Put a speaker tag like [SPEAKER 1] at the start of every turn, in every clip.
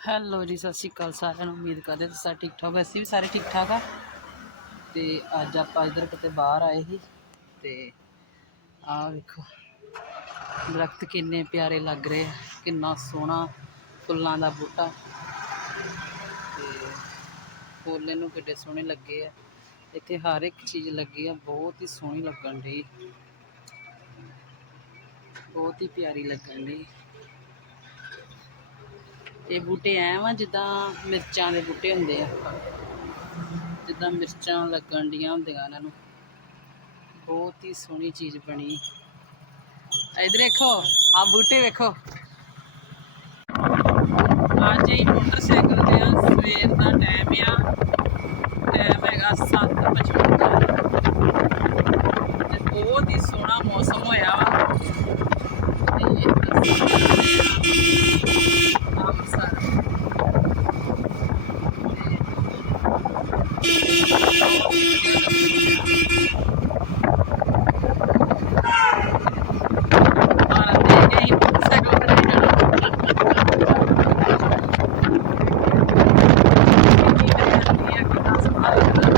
[SPEAKER 1] Hello ਜੀ, ਸਤਿ ਸ਼੍ਰੀ ਅਕਾਲ ਸਾਰਿਆਂ ਨੂੰ, ਉਮੀਦ ਕਰਦੇ ਤੁਸੀਂ ਸਾਰੇ ਠੀਕ ਠਾਕ ਹੋ। ਅਸੀਂ ਵੀ ਸਾਰੇ ਠੀਕ ਠਾਕ ਆ। ਤੇ ਅੱਜ ਆਪਾਂ ਇਧਰ ਕਿਤੇ ਬਾਹਰ ਆਏ ਸੀ ਤੇ ਆਹ ਵੇਖੋ, ਦਰਖਤ ਕਿੰਨੇ ਪਿਆਰੇ ਲੱਗ ਰਹੇ ਆ, ਕਿੰਨਾ ਸੋਹਣਾ ਫੁੱਲਾਂ ਦਾ ਬੂਟਾ। ਤੇ ਫੁੱਲ ਇਹਨੂੰ ਕਿੱਡੇ ਸੋਹਣੇ ਲੱਗੇ ਆ। ਇੱਥੇ ਹਰ ਇੱਕ ਚੀਜ਼ ਲੱਗੀ ਆ, ਬਹੁਤ ਹੀ ਸੋਹਣੀ ਲੱਗਣ ਦੀ ਬਹੁਤ ਹੀ ਪਿਆਰੀ ਲੱਗਣ ਦੀ ਇਹ ਬੂਟੇ ਐ ਵਾ ਜਿੱਦਾਂ ਮਿਰਚਾਂ ਦੇ ਬੂਟੇ ਹੁੰਦੇ ਆ। ਜਿੱਦਾਂ ਮਿਰਚਾਂ ਲੱਗਣ ਡੀਆਂ ਹੁੰਦੀਆਂ ਇਹਨਾਂ ਨੂੰ। ਬਹੁਤ ਹੀ ਸੋਹਣੀ ਚੀਜ਼ ਬਣੀ। ਇਧਰ ਦੇਖੋ ਆ ਬੂਟੇ ਵੇਖੋ। ਅੱਜ ਹੀ ਮੋਟਰਸਾਈਕਲ ਤੇ ਆ, ਸਵੇਰ ਦਾ ਟਾਈਮ ਆ। ਟਾਈਮ ਹੈਗਾ 7:55 ਤੇ ਬਹੁਤ ਹੀ ਸੋਹਣਾ ਮੌਸਮ ਹੋਇਆ ਵਾ ਤੇ ਅੰਮ੍ਰਿਤਸਰ ਭਾਰਤ ਦੇ ਗਈ ਮੋਟਰਸਾਈਕਲ ਤੇ ਜਾਣਾ ਕਿੰਨਾ ਸੋਹਣਾ ਲੱਗਦਾ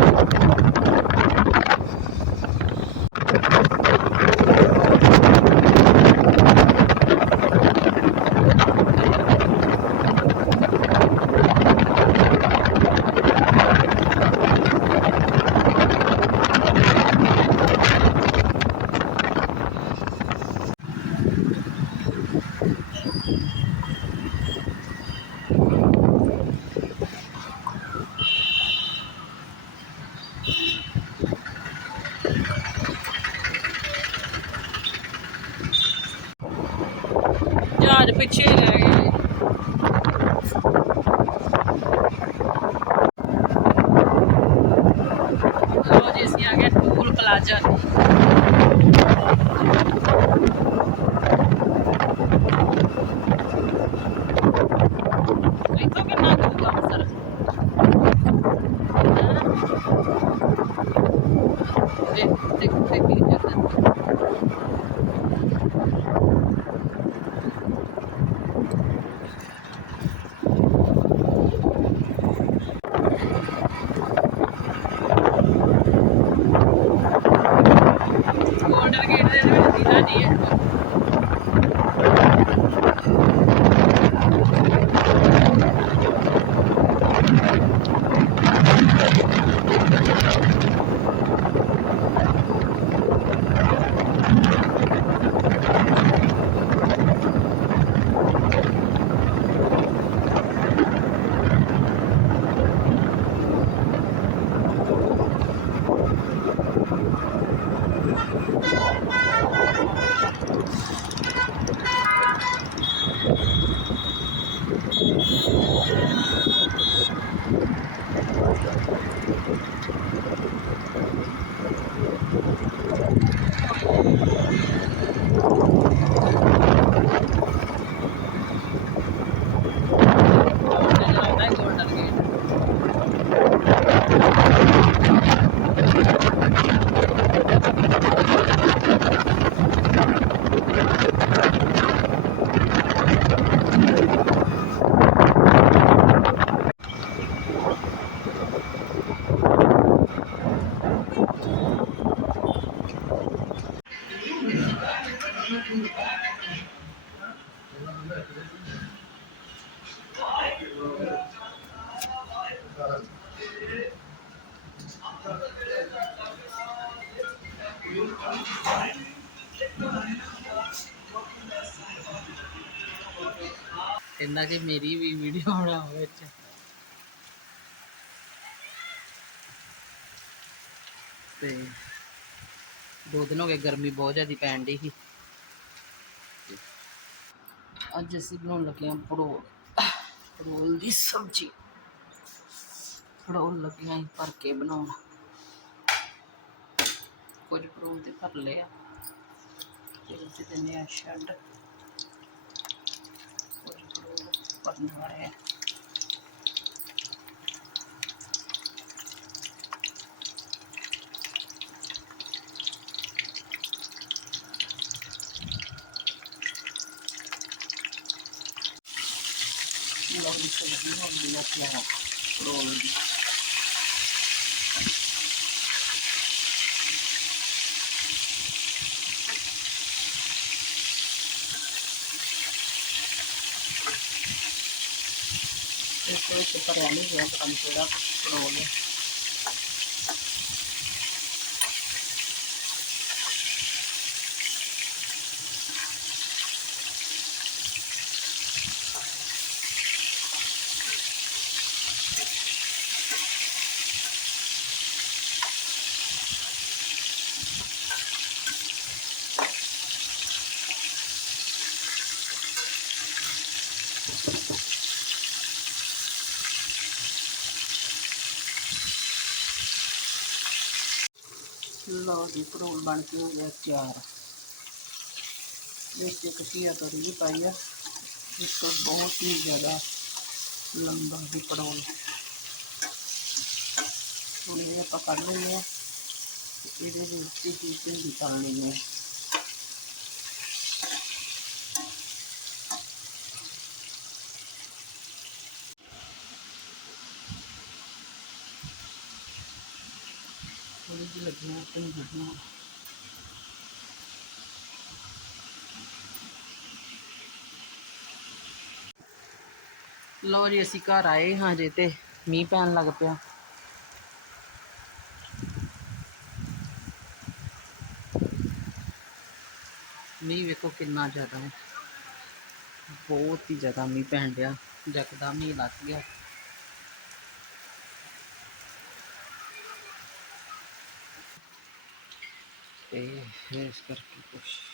[SPEAKER 1] ਜਹਾਜ਼ ਪਿੱਛੇ ਹੀ ਰਹਿ ਗਏ। ਲੋ ਜੀ ਅਸੀਂ ਆ ਗਏ ਟੂਲ ਪਲਾਜ਼ਾ ਇੱਥੋਂ ਕਿੰਨਾ ਦੂਰ ਆ ਸਰ ਦੇਖ ਦੇਖ ਦੇਖ ਕੀ ਜਾਂਦਾ ਬਾਰਡਰ ਗੇਟ ਦੇ ਵਿੱਚ ਕਹਿੰਦਾ ਕਿ ਮੇਰੀ ਵੀ ਵੀਡੀਓ ਬਣਾਓ ਵਿੱਚ। ਤੇ ਦੋ ਦਿਨ ਹੋ ਗਏ ਗਰਮੀ ਬਹੁਤ ਜ਼ਿਆਦਾ ਪੈਣ ਡਈ ਸੀ। ਅੱਜ ਅਸੀਂ ਬਣਾਉਣ ਲੱਗੇ ਹਾਂ ਪੜੋਲ ਪੜੋਲ ਦੀ ਸਬਜ਼ੀ। ਪੜੋਲ ਲੱਗੇ ਹਾਂ ਭਰ ਕੇ ਬਣਾਉਣ। ਕੁਝ ਪੜੋਲ ਤੇ ਭਰ ਲਿਆ ਤੇ ਉੱਤੇ ਦਿੰਦੇ ਆ ਛੱਡ ਕੁਝ ਪੜੋਲ ਭਰਨ ਵਾਲੇ ਆ। ਲਓ ਜੀ ਸਬਜ਼ੀ ਹੋ ਗਈ ਆ ਤਿਆਰ ਪਰੋਲ ਦੀ ਇਸ ਵਿੱਚ ਭਰਿਆ ਨਹੀਂ ਗਿਆ ਪਤਾ ਨਹੀਂ ਕਿਹੜਾ ਪਰੋਲ ਹੈ ਲਓ ਜੀ, ਪਰੋਲ ਬਣ ਕੇ ਹੋ ਗਿਆ ਤਿਆਰ। ਵਿੱਚ ਇੱਕ ਘੀਆ ਤੋਰੀ ਵੀ ਪਾਈ ਆ ਇਸ ਤੋਂ ਬਹੁਤ ਹੀ ਜ਼ਿਆਦਾ ਲੰਬਾ ਵੀ ਪਰੋਲ। ਹੁਣ ਇਹ ਆਪਾਂ ਕੱਢ ਲੈਂਦੇ ਆ ਇਹਦੇ ਵਿੱਚ ਹੀ ਭਿੰਡੀ ਪਾ ਲੈਂਦੇ ਆ ਥੋੜੀ ਜਿਹੀ ਲੱਗਣਾ ਭਿੰਡੀ ਜੀ, ਅਸੀਂ ਘਰ ਆਏ ਹਾਂ ਜੇ ਤੇ ਮੀਂਹ ਪੈਣ ਲੱਗ ਪਿਆ। ਮੀਂਹ ਵੇਖੋ ਕਿੰਨਾ ਜ਼ਿਆਦਾ ਹੈ। ਬਹੁਤ ਹੀ ਜ਼ਿਆਦਾ ਮੀਂਹ ਪੈਣ ਡਿਆ ਜਕਦਮ ਹੀ ਲੱਗ ਗਿਆ। ਤੇ ਫਿਰ ਇਸ ਕਰਕੇ ਕੁਛ